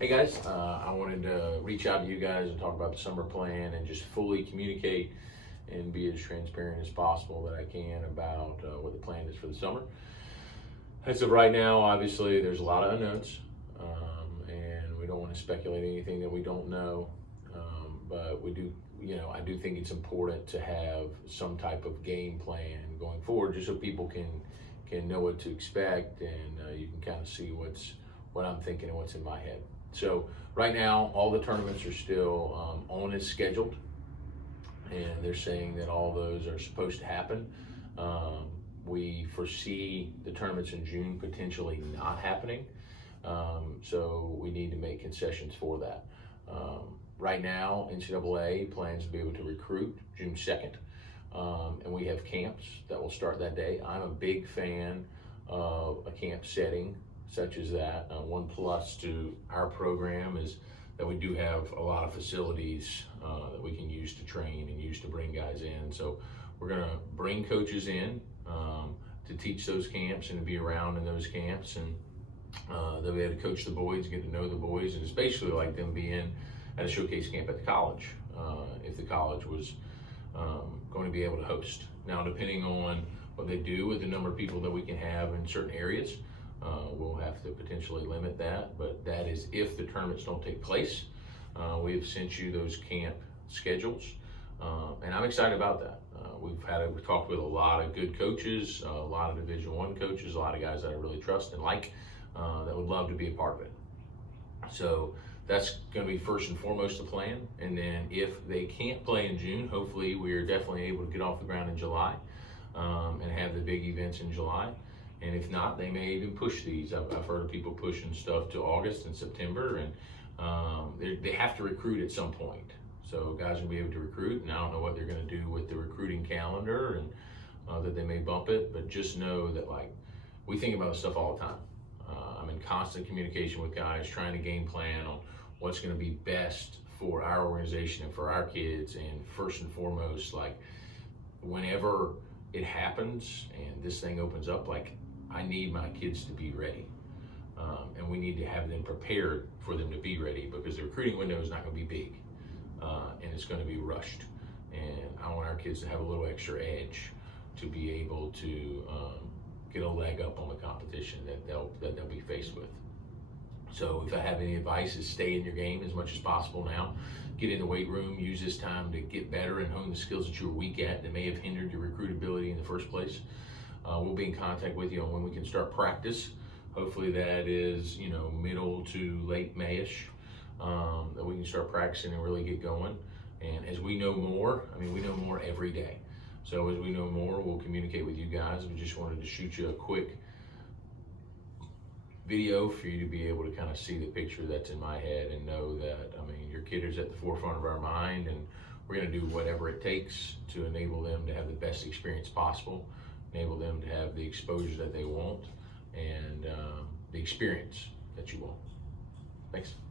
Hey guys, I wanted to reach out to you guys and talk about the summer plan and just fully communicate and be as transparent as possible that I can about what the plan is for the summer. As of right now, obviously, there's a lot of unknowns, and we don't want to speculate anything that we don't know. But we do, I do think it's important to have some type of game plan going forward, just so people can know what to expect, and you can kind of see what I'm thinking and what's in my head. So right now, all the tournaments are still on as scheduled, and they're saying that all those are supposed to happen. We foresee the tournaments in June potentially not happening, so we need to make concessions for that. Right now, NCAA plans to be able to recruit June 2nd, and we have camps that will start that day. I'm a big fan of a camp setting such as that. One plus to our program is that we do have a lot of facilities that we can use to train and use to bring guys in. So we're going to bring coaches in to teach those camps and to be around in those camps, and they'll be able to coach the boys, get to know the boys, and it's basically like them being at a showcase camp at the college, if the college was going to be able to host. Now, depending on what they do with the number of people that we can have in certain areas, we'll have to potentially limit that, but that is if the tournaments don't take place. We have sent you those camp schedules, and I'm excited about that. We've talked with a lot of good coaches, a lot of Division I coaches, a lot of guys that I really trust and like, that would love to be a part of it. So that's going to be first and foremost the plan. And then if they can't play in June, hopefully we are definitely able to get off the ground in July, and have the big events in July. And if not, they may even push these. I've heard of people pushing stuff to August and September, and they have to recruit at some point. So guys will be able to recruit, and I don't know what they're going to do with the recruiting calendar, and that they may bump it, but just know that we think about this stuff all the time. I'm in constant communication with guys trying to game plan on what's going to be best for our organization and for our kids. And first and foremost, whenever it happens and this thing opens up, I need my kids to be ready. And we need to have them prepared for them to be ready, because the recruiting window is not going to be big, and it's going to be rushed. And I want our kids to have a little extra edge to be able to get a leg up on the competition that they'll be faced with. So if I have any advice, is stay in your game as much as possible now. Get in the weight room, use this time to get better and hone the skills that you were weak at that may have hindered your recruitability in the first place. We'll be in contact with you on when we can start practice. Hopefully that is, middle to late Mayish, that we can start practicing and really get going. And as we know more, we know more every day. So as we know more, we'll communicate with you guys. We just wanted to shoot you a quick video for you to be able to kind of see the picture that's in my head and know that, your kid is at the forefront of our mind, and we're going to do whatever it takes to enable them to have the best experience possible, enable them to have the exposure that they want, and the experience that you want. Thanks.